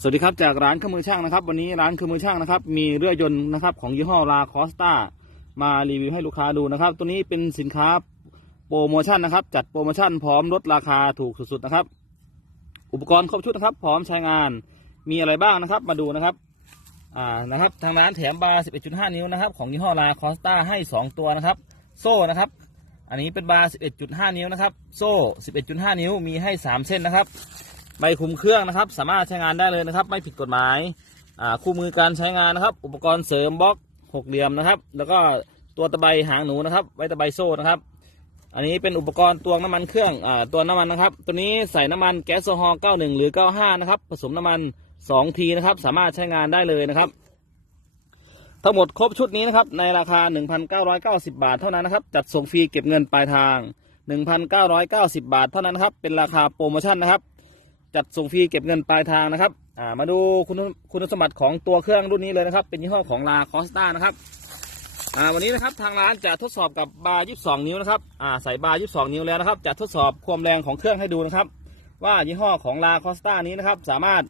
สวัสดีครับจากร้านเครื่องมือช่างนะครับ วันนี้ร้านเครื่องมือช่างนะครับ มีเรือยนต์นะครับ ของยี่ห้อลาคอสตามารีวิวให้ลูกค้าดูนะครับ ตัวนี้เป็นสินค้าโปรโมชั่นนะครับ จัดโปรโมชั่นพร้อมลดราคาถูกสุดๆนะครับ อุปกรณ์ครบชุดนะครับ พร้อมใช้งานมีอะไรบ้างนะครับ มาดูนะครับอ่านะครับ ทางร้านแถมบาร์11.5 นิ้วนะครับ ของยี่ห้อลาคอสตาให้ 2 ตัวนะครับ โซ่นะครับ อันนี้เป็นบาร์11.5 นิ้วนะครับ โซ่ 11.5 นิ้วมีให้ 3 เส้นนะครับ ใบคุมเครื่องนะครับ สามารถใช้งานได้เลยนะครับ ไม่ผิดกฎหมายคู่มือการใช้งานนะครับ อุปกรณ์เสริมบล็อกหกเหลี่ยมนะครับ แล้วก็ตัวตะไบหางหนูนะครับ ไว้ตะไบโซ่นะครับ อันนี้เป็นอุปกรณ์ตวงน้ำมันเครื่องอตัวน้ำมันนะครับ ตัวนี้ใส่น้ำมันแก๊สโซฮอล์91 หรือ 95 นะครับ ผสมน้ำมัน2ทีนะครับ สามารถใช้งานได้เลยนะครับ ทั้งหมดครบชุดนี้นะครับ ในราคา 1,990 บาทเท่านั้นนะครับ จัดส่งฟรีเก็บเงินปลายทาง 1,990 บาทเท่านั้นนครับ เป็นราคาโปรโมชั่นนะครับ จัดส่งฟรีเก็บเงินปลายทางนะครับอ่ามาดูคุณคุณสมบัติของตัวเครื่องรุ่นนี้เลยนะครับ เป็นยี่ห้อของลาคอสตานะครับอ่าวันนี้นะครับทางร้านจะทดสอบกับบาร์ 22 นิ้วนะครับอ่าใส่บาร์ 22 นิ้วแล้วนะครับ จะทดสอบความแรงของเครื่องให้ดูนะครับ ว่ายี่ห้อของลาคอสตานี้นะครับ สามารถ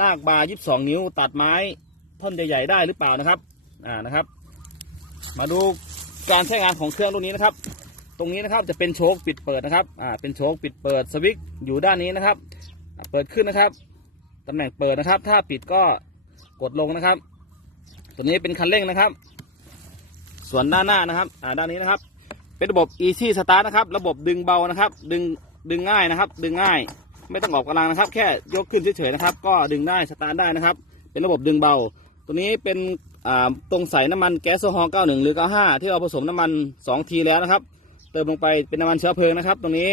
ลากบาร์ 22 นิ้ว ตัดไม้ท่อนใหญ่ ๆ ได้หรือเปล่านะครับอ่านะครับ มาดูการใช้งานของเครื่องรุ่นนี้นะครับ ตรงนี้นะครับจะเป็นโชคปิดเปิดนะครับอ่าเป็นโชคปิดเปิดสวิตช์อยู่ด้านนี้นะครับ เปิดขึ้นนะครับตำแหน่งเปิดนะครับ ถ้าปิดก็กดลงนะครับ ตัวนี้เป็นคันเร่งนะครับ ส่วนด้านหน้านะครับอ่าด้านนี้นะครับ เป็นระบบ easy start นะครับ ระบบดึงเบานะครับ ดึงดึงง่ายนะครับ ดึงง่าย ไม่ต้องออกกำลังนะครับ แค่ยกขึ้นเฉยๆนะครับ ก็ดึงได้สตาร์ทได้นะครับ เป็นระบบดึงเบา ตัวนี้เป็นอ่าตรงใส่น้ำมันแก๊สโซฮอล์91 หรือ 95 ที่เราผสมน้ำมัน 2 ทีแล้วนะครับ เติมลงไปเป็นน้ำมันเชื้อเพลิงนะครับ ตรงนี้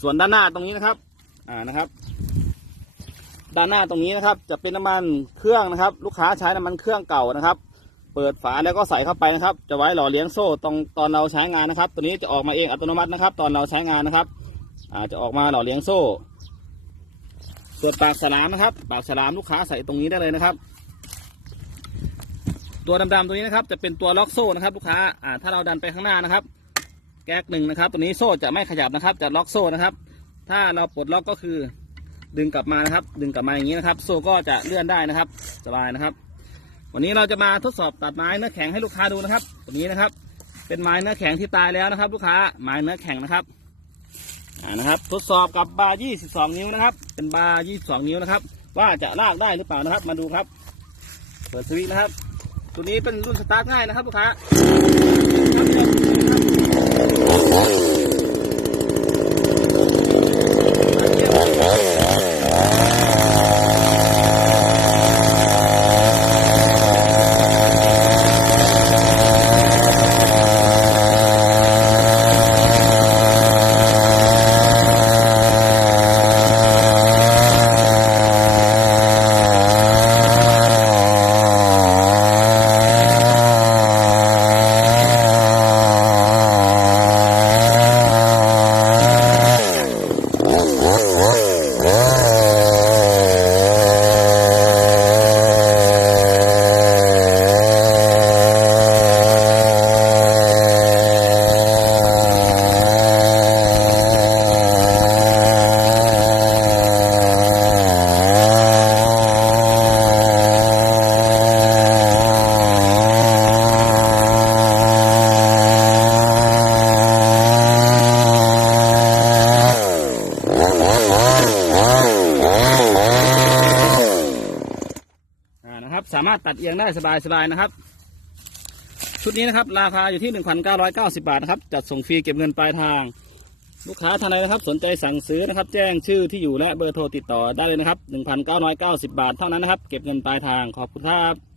ส่วนด้านหน้าตรงนี้นะครับ อ่านะครับ ด้านหน้าตรงนี้นะครับ จะเป็นน้ำมันเครื่องนะครับ ลูกค้าใช้น้ำมันเครื่องเก่านะครับ เปิดฝาแล้วก็ใส่เข้าไปนะครับ จะไว้หล่อเลี้ยงโซ่ตรงตอนเราใช้งานนะครับ ตัวนี้จะออกมาเองอัตโนมัตินะครับ ตอนเราใช้งานนะครับอ่าจะออกมาหล่อเลี้ยงโซ่ส่วนปากฉลามนะครับ ปากฉลามลูกค้าใส่ตรงนี้ได้เลยนะครับ ตัวดำๆตัวนี้นะครับ จะเป็นตัวล็อกโซ่นะครับ ลูกค้าอ่าถ้าเราดันไปข้างหน้านะครับ แก๊กหนึ่งนะครับ ตัวนี้โซ่จะไม่ขยับนะครับ จะล็อกโซ่นะครับ ถ้าเราปลดล็อกก็คือ ดึงกลับมานะครับ ดึงกลับมาอย่างนี้นะครับ โซ่ก็จะเลื่อนได้นะครับ สบายนะครับ วันนี้เราจะมาทดสอบตัดไม้เนื้อแข็งให้ลูกค้าดูนะครับตัวนี้นะครับ เป็นไม้เนื้อแข็งที่ตายแล้วนะครับ ลูกค้าไม้เนื้อแข็งนะครับอ่านะครับ ทดสอบกับบาร์22 นิ้วนะครับ เป็นบาร์22 นิ้วนะครับ ว่าจะลากได้หรือเปล่านะครับ มาดูครับ เปิดสวิตช์นะครับ ตัวนี้เป็นรุ่นสตาร์ทง่ายนะครับลูกค้า สามารถตัดเอียงได้สบายๆนะครับ ชุดนี้นะครับ ราคาอยู่ที่ 1,990 บาทนะครับจัดส่งฟรีเก็บเงินปลายทาง ลูกค้าท่านใดนะครับสนใจสั่งซื้อนะครับ แจ้งชื่อที่อยู่และเบอร์โทรติดต่อได้เลยนะครับ 1,990 บาทเท่านั้นนะครับ เก็บเงินปลายทางขอบคุณครับ